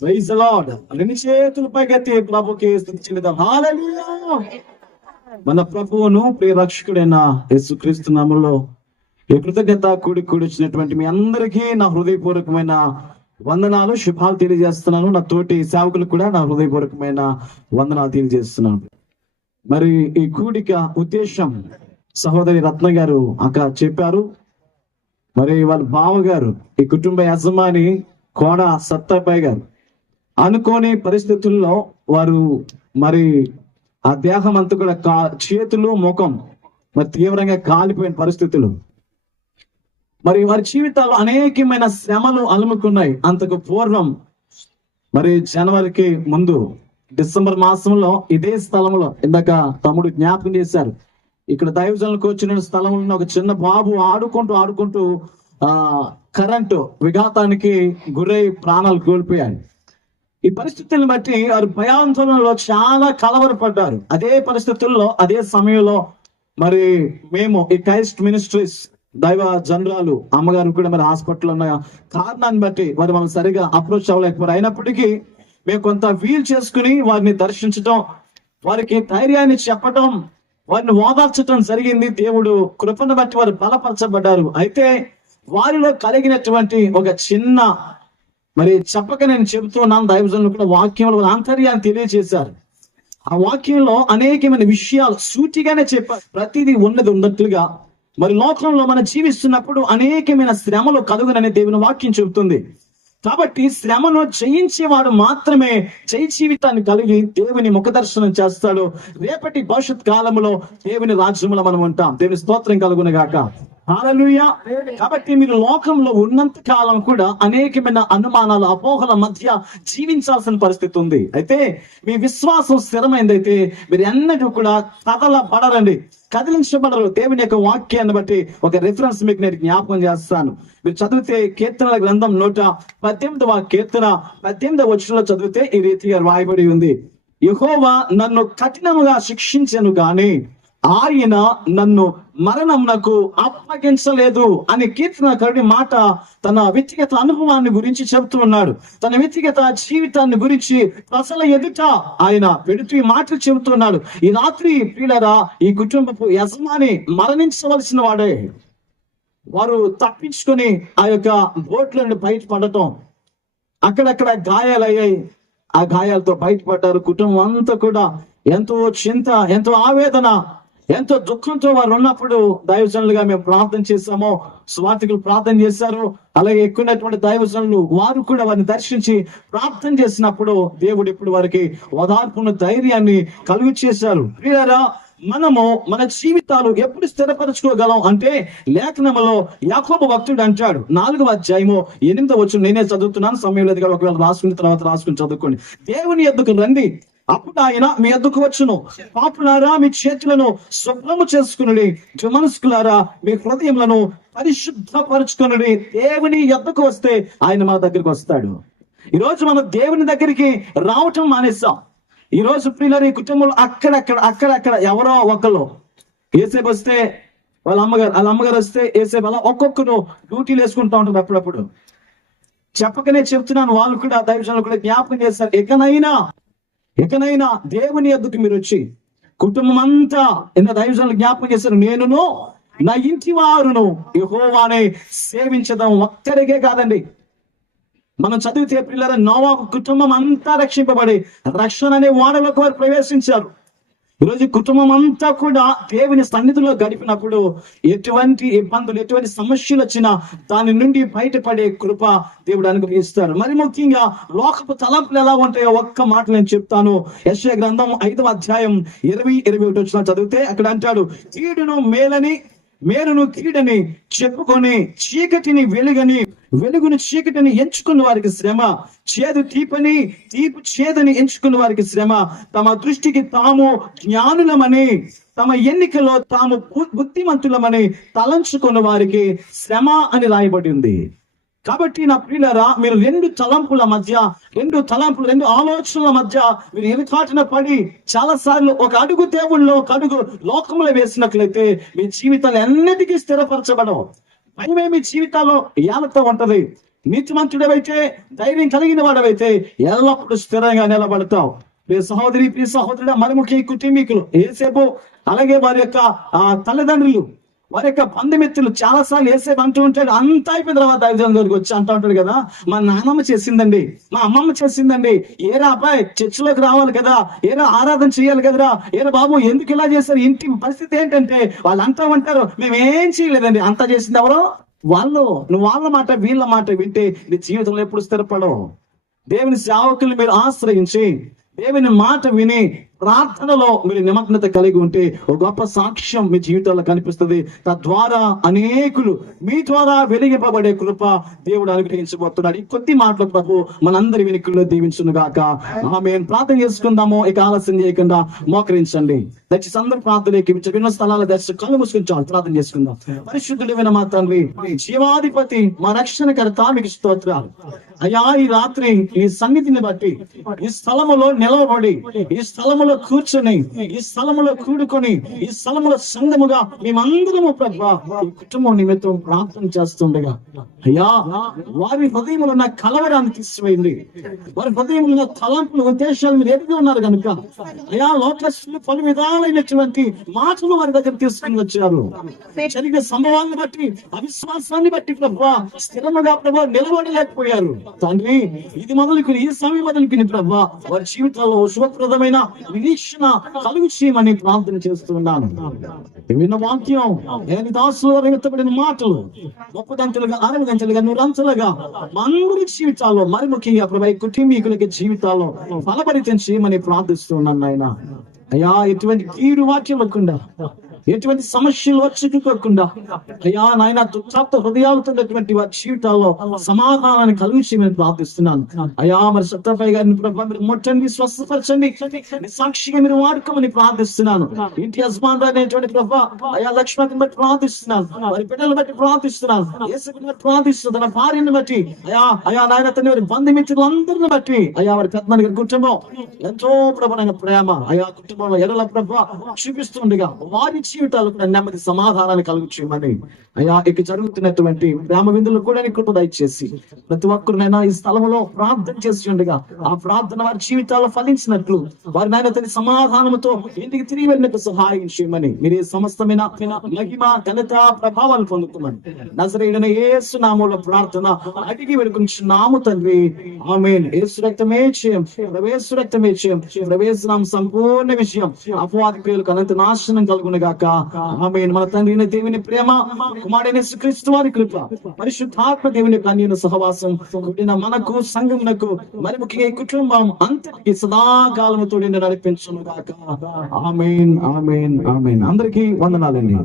Praise the lord. రెండు చేతులు పైకెత్తి ప్రభుకి స్తుతి చెల్లిద్దాం. హల్లెలూయా. మన ప్రభువును ప్రియ రక్షకుడైన యేసుక్రీస్తు నామములో ఈ కృతజ్ఞత కూడి వచ్చినటువంటి మీ అందరికీ నా హృదయపూర్వకమైన వందనాలు, శుభాలు తెలియజేస్తున్నాను. నా తోటి సేవకులకు కూడా నా హృదయపూర్వకమైన వందనాలు తెలియజేస్తున్నాను. మరి ఈ కూడిక ఉద్దేశం సహోదరి రత్న గారు అక్క చెప్పారు. మరి వాళ్ళ బావగారు, ఈ కుటుంబ యజమాని కోడ సత్తాబాయి గారు అనుకోని పరిస్థితుల్లో వారు మరి ఆ దేహం అంతా కూడా చేతులు ముఖం మరి తీవ్రంగా కాలిపోయిన పరిస్థితులు. మరి వారి జీవితాల్లో అనేకమైన శ్రమలు అలుముకున్నాయి. అంతకు పూర్వం మరి జనవరికి ముందు డిసెంబర్ మాసంలో ఇదే స్థలంలో ఇందాక తమ్ముడు జ్ఞాపకం చేశారు, ఇక్కడ దైవజనులకు వచ్చిన స్థలంలో ఒక చిన్న బాబు ఆడుకుంటూ కరెంటు విఘాతానికి గురై ప్రాణాలు కోల్పోయాడు. ఈ పరిస్థితులను బట్టి వారు భయాందోళనలో చాలా కలవరపడ్డారు. అదే పరిస్థితుల్లో అదే సమయంలో మరి మేము ఈ క్రైస్ట్ మినిస్ట్రీస్ దైవ జనరాలు అమ్మగారు కూడా మరి హాస్పిటల్ ఉన్న కారణాన్ని బట్టి వారు మనం సరిగా అప్రోచ్ అవ్వలేకపోయారు. అయినప్పటికీ మేము కొంత వీలు చేసుకుని వారిని దర్శించడం, వారికి ధైర్యాన్ని చెప్పడం, వారిని ఓదార్చడం జరిగింది. దేవుడు కృపను బట్టి వారు బలపరచబడ్డారు. అయితే వారిలో కలిగినటువంటి ఒక చిన్న మరి చెప్పక నేను చెబుతున్నాను, దైవజనులు కూడా వాక్యంలో ఆంతర్యాన్ని తెలియజేశారు. ఆ వాక్యంలో అనేకమైన విషయాలు సూటిగానే చెప్పారు. ప్రతిదీ ఉన్నది ఉన్నట్లుగా మరి లోకంలో మనం జీవిస్తున్నప్పుడు అనేకమైన శ్రమలు కలుగునని దేవుని వాక్యం చెబుతుంది. కాబట్టి శ్రమను జయించేవాడు మాత్రమే జయ జీవితాన్ని కలిగి దేవుని ముఖదర్శనం చేస్తాడు. రేపటి భవిష్యత్ కాలంలో దేవుని రాజ్యంలో మనం ఉంటాం. దేవుని స్తోత్రం కలుగును గాక. హల్లెలూయా. కాబట్టి మీరు లోకంలో ఉన్నంత కాలం కూడా అనేకమైన అనుమానాలు, అపోహల మధ్య జీవించాల్సిన పరిస్థితి ఉంది. అయితే మీ విశ్వాసం స్థిరమైందైతే మీరు ఎన్నడూ కూడా కదలబడరండి, కదిలించబడరు. దేవుని యొక్క వాక్యాన్ని బట్టి ఒక రిఫరెన్స్ మీకు నేను జ్ఞాపకం చేస్తాను. మీరు చదివితే కీర్తనల గ్రంథం 118వ కీర్తన 18వ వచనంలో చదివితే ఈ రీతిగా రాయబడి ఉంది, యెహోవా నన్ను కఠినముగా శిక్షించెను గాని ఆయన నన్ను మరణమునకు అప్పగించలేదు అని కీర్తనకారుడి మాట తన వ్యక్తిగత అనుభవాన్ని గురించి చెబుతూ ఉన్నాడు. తన వ్యక్తిగత జీవితాన్ని గురించి ప్రజల ఎదుట ఆయన పెడుతూ ఈ మాటలు చెబుతున్నాడు. ఈ రాత్రి ప్రియులారా, ఈ కుటుంబపు యజమాని మరణించవలసిన వాడే. వారు తప్పించుకొని ఆ యొక్క బోట్ల నుండి బయటపడటం, అక్కడక్కడ గాయాలయ్యాయి. ఆ గాయాలతో బయటపడ్డారు. కుటుంబం అంతా కూడా ఎంతో చింత, ఎంతో ఆవేదన, ఎంతో దుఃఖంతో వారు ఉన్నప్పుడు దైవజనులుగా మేము ప్రార్థన చేశాము, స్వార్థికులు ప్రార్థన చేశారు. అలాగే ఎక్కువైనటువంటి దైవజనులు వారు కూడా వారిని దర్శించి ప్రార్థన చేసినప్పుడు దేవుడు ఇప్పుడు వారికి ఓదార్పును, ధైర్యాన్ని కలుగు చేశారు. ప్రియులారా, మనము మన జీవితాలు ఎప్పుడు స్థిరపరచుకోగలం అంటే లేఖనములో యాకోబు భక్తుడు అంటాడు, 4వ అధ్యాయము 8వ వచనం నేనే చదువుతున్నాను, సమయం లేదు కదా, ఒకవేళ రాసుకున్న తర్వాత రాసుకుని చదువుకోండి. దేవుని యొద్దకు రండి, అప్పుడు ఆయన మీ యొద్దకు వచ్చును. పాపులారా మీ చేతులను శుభ్రము చేసుకునుడి, మనస్కులారా మీ హృదయములను పరిశుద్ధపరచుకునుడి. దేవుని యొద్దకు వస్తే ఆయన మన దగ్గరికి వస్తాడు. ఈరోజు మనం దేవుని దగ్గరికి రావటం మానేస్తాం. ఈ రోజు ప్రియులారా, ఈ కుటుంబంలో అక్కడక్కడ ఎవరో ఒకళ్ళు ఏసేపు వస్తే వాళ్ళ అమ్మగారు వస్తే ఏసేపు అలా ఒక్కొక్కరు డ్యూటీలు వేసుకుంటా ఉంటారు. అప్పుడప్పుడు చెప్పకనే చెప్తున్నాను, వాళ్ళు కూడా దైవజనులు కూడా జ్ఞాపకం చేస్తారు, ఇకనైనా దేవుని యొద్దకు మీరు వచ్చి కుటుంబం అంతా ఎన్న దైవజనులు జ్ఞాపకం చేశారు, నేనును నా ఇంటి వారును యెహోవానే సేవించడం. ఒక్కరికే కాదండి, మనం చదివితే పిల్లల నోవాహు కుటుంబం అంతా రక్షింపబడి రక్షణ అనే ఓడలోకి వారు ప్రవేశించారు. ఈరోజు కుటుంబం అంతా కూడా దేవుని సన్నిధిలో గడిపినప్పుడు ఎటువంటి ఇబ్బందులు, ఎటువంటి సమస్యలు వచ్చినా దాని నుండి బయటపడే కృప దేవుడు అనుగ్రహిస్తారు. మరి ముఖ్యంగా లోకపు తలంపులు ఎలా ఉంటాయో ఒక్క మాట నేను చెప్తాను. యెషయా గ్రంథం 5వ అధ్యాయం 20-21 వచనం చదివితే అక్కడ అంటాడు, కీడును మేలును కీడని చెప్పుకొని చీకటిని వెలుగని, వెలుగును చీకటిని ఎంచుకున్న వారికి శ్రమ, చేదు తీపని తీపు చేదని ఎంచుకున్న వారికి శ్రమ, తమ దృష్టికి తాము జ్ఞానులమని, తమ ఎన్నికలో తాము బుద్ధిమంతులమని తలంచుకున్న వారికి శ్రమ అని రాయబడి ఉంది. కాబట్టి నా ప్రియులారా, మీరు రెండు ఆలోచనల మధ్య మీరు ఎలుకాటిన పడి చాలా సార్లు ఒక అడుగు దేవుళ్ళు, ఒక అడుగు లోకంలో వేసినట్లయితే మీ జీవితాలు ఎన్నటికీ స్థిరపరచబడవు. భయమే మీ జీవితాల్లో ఏలతో ఉంటది. నీతిమంతుడవైతే, ధైర్యం కలిగిన వాడవైతే ఎల్లప్పుడూ స్థిరంగా నిలబడతావు. ప్రియ సహోదరి, ప్రియ సహోదరుడు, మరి ముఖ్య కుటుంబీకులు ఏసేపు అలాగే వారి యొక్క తల్లిదండ్రులు, వారి యొక్క బంధుమిత్రులు చాలా సార్లు ఏసేపు అంటూ ఉంటాడు. అంతా అయిపోయిన తర్వాత దైవజనం దగ్గరికి వచ్చి అంటూ ఉంటాడు కదా, మా నాన్నమ్మ చేసిందండి, మా అమ్మమ్మ చేసిందండి, ఏరా అబ్బాయి చర్చిలోకి రావాలి కదా, ఏరా ఆరాధన చేయాలి కదరా, ఏరా బాబు ఎందుకు ఇలా చేశారు, ఇంటి పరిస్థితి ఏంటంటే వాళ్ళు అంటా ఉంటారు మేమేం చేయలేదండి, అంతా చేసింది ఎవరో వాళ్ళు. నువ్వు వాళ్ళ మాట వీళ్ళ మాట వింటే నీ జీవితంలో ఎప్పుడు స్థిరపడవు. దేవుని సేవకులు మీరు ఆశ్రయించి దేవుని మాట విని ప్రార్థనలో మీరు నిమగ్నత కలిగి ఉంటే ఒక గొప్ప సాక్ష్యం మీ జీవితాల్లో కనిపిస్తుంది. తద్వారా అనేకులు మీ ద్వారా వెలిగింపబడే కృప దేవుడు అనుగ్రహించబోతున్నాడు. ఈ కొద్ది మాటలు ప్రభు మనందరి వెనుకల్లో దీవించును గాక. ఆమేన్. ప్రార్థన చేసుకుందాము. ఇక ఆలస్యం చేయకుండా మోకరించండి. దయచేసి అందరూ ప్రార్థనకి విన్న స్థలాల దర్శ కళ్ళు మూసుకుంటాం. ప్రార్థన చేసుకుందాం. పరిశుద్ధుడైన మా తండ్రి, జీవాధిపతి, మా రక్షణకర్త, మీకు స్తోత్రాలు అయ్యా. ఈ రాత్రి ఈ సన్నిధిని బట్టి ఈ స్థలములో నిలవబడి, ఈ స్థలములో కూర్చొని, ఈ స్థలములో కూడుకొని, ఈ స్థలములో సంఘముగా మేమందరము ప్రభా ఈ కుటుంబం నిమిత్తం ప్రార్థన చేస్తుండగా అయ్యా, వారి హృదయంలో ఉన్న కలవరాన్ని తీసివేయండి. వారి హృదయంలో ఉన్న తలంపులు, ఉద్దేశాలు మీరు ఎదిగి ఉన్నారు కనుక అయ్యా, లోకస్తులు పలు విధాలైనటువంటి మాటలు వారి దగ్గర తీసుకుని వచ్చారు. జరిగిన సంభవాన్ని బట్టి, అవిశ్వాసాన్ని బట్టి ప్రభా స్థిరముగా ప్రభా నిలబడలేకపోయారు. తండ్రి, ఇది మొదలుకుని, ఈ సమయం మొదలుకుని ప్రభా వారి జీవితాల్లో శుభప్రదమైన నిరీక్షణ కలుగు చేయమని ప్రార్థన చేస్తున్నాను. విన్న వాక్యం నేను దాసులో వ్యక్తపడిన మాటలు గొప్పదంతులుగా, అరవదంతులుగా, నూరంతులుగా మా అందరి జీవితాల్లో, మరి ముఖ్యంగా ప్రభా కుటుంబీకులకి జీవితాల్లో ఫలపరితం చేయమని ప్రార్థిస్తున్నాను. ఆయన అయ్యా, ఎటువంటి కీడు వాక్యం లేకుండా, ఎటువంటి సమస్యలు చిక్కుకోకుండా అయ్యా నాయన దుఃఖాప్త హృదయాలతో ఉన్నటువంటి వారి జీవితాల్లో సమాధానాన్ని కలిగించమని ప్రార్థిస్తున్నాను. అయ్యా, మరి సత్యపై గారిని ప్రభా మీరు ముట్టండి, స్వస్థపరచండి, సాక్షిగా మీరు వాడుకోమని ప్రార్థిస్తున్నాను. ఇంటి యజమానులు అనేటువంటి ప్రభా అయ్యా లక్ష్మణ్ని బట్టి ప్రార్థిస్తున్నాను, వారి బిడ్డలను బట్టి ప్రార్థిస్తున్నాను, యేసుని బట్టి ప్రార్థిస్తున్నాను, తన భార్యను బట్టి అయ్యా నాయన తన వారి బంధుమిత్రులందరిని బట్టి అయ్యా వారి పెద్దమని కుటుంబం ఎంతో ప్రభమైన ప్రేమ అయ్యా కుటుంబంలో ఎడల ప్రభా చూపిస్తుండగా వారి జీవితాలు కూడా నెమ్మది సమాధానాన్ని కలుగు చేయమని అయ్యా ఇక జరుగుతున్నటువంటి ప్రేమ విందులు కూడా కృప దయచేసి ప్రతి ఒక్కరినైనా ఈ స్థలంలో ప్రార్థన చేసి ఉండగా ఆ ప్రార్థన వారి జీవితాల్లో ఫలించినట్లు వారి నాయన తన సమాధానంతో ఇంటికి తిరిగి వెళ్ళినట్టు సహాయం చేయమని మీరే సమస్తమైన మహిమ ఘనత ప్రభావాలు పొందుకోమని నజరేయుడైన యేసు నామములో ప్రార్థన అడిగి వేడుకుంటున్నాము తండ్రి. ఆమేన్. యేసు రక్తమే జయం, యేసు రక్తమే జయం, యేసు నామం సంపూర్ణ విషయం, అపవాది క్రియలకు అనంత నాశనం కలుగును గాక. ఆమేన్. మన తండ్రి అయిన దేవుని ప్రేమ, కుమారుడైన యేసుక్రీస్తు వారి కృప, పరిశుద్ధాత్మ దేవుని కన్యను సహవాసం కూడిన మనకు సంఘమునకు మరి ముఖ్యంగా ఈ కుటుంబం అంతటికి సదాకాలము తోడి నడిపించును గాక. ఆమేన్, ఆమేన్, ఆమేన్. అందరికీ వందనాలండి.